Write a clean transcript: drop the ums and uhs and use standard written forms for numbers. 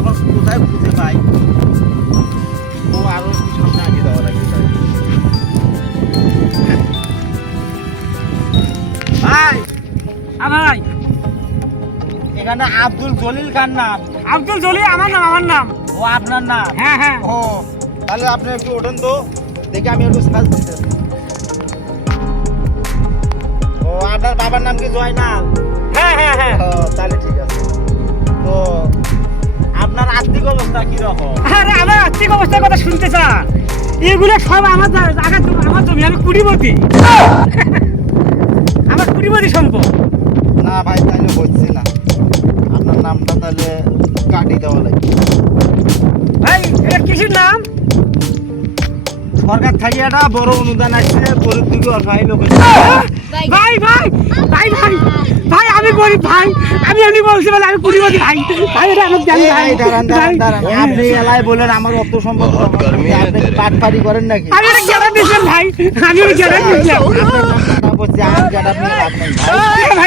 এখন কোথায় খুঁজে পাই? ও আরো একটু সামনে আগে যাওয়া লাগবে। ভাই ভাই এখানে আব্দুল জলিল খান নাম। আব্দুল জলিল আমার নাম। ও আপনার নাম? হ্যাঁ। ও তাহলে আপনি একটু ওঠেন তো, দেখি আমি একটু সার্চ দিতেছি। ও আপনার বাবার নাম কি জয়নাল? হ্যাঁ। ও তাহলে ঠিক আছে। তো আপনার আর্থিক অবস্থা কি রকম? আরে আমার আর্থিক অবস্থার কথা শুনতে চান? এগুলো সব আমার আমার জমি, আমি কুড়িপতি। আমার কুড়িপতি সম্পদ। না ভাই তাহলে হচ্ছে না, আপনার নামটা তাহলে কাটি দেওয়া লাগবে। ভাই এটা কিসের নাম? সরকার থেকে একটা বড় অনুদান আসছে গরিব দুঃখী অসহায় লোকের। ভাই আমি গরিব ভাই, আমি এমনি বলছি বলে আমি কুড়িপতি ভাই। ভাই এটা আমার জানি ভাই। দাঁড়ান, আপনি এলাকায় বলেন আমার অর্থ সম্পদ আপনি কাটফারি করেন নাকি? আমি এটা গেড়ে দিয়েছিলাম ভাই, আমি এটা গেড়ে দিয়েছিলাম। আমার গেট আপনি লাভ নেই ভাই।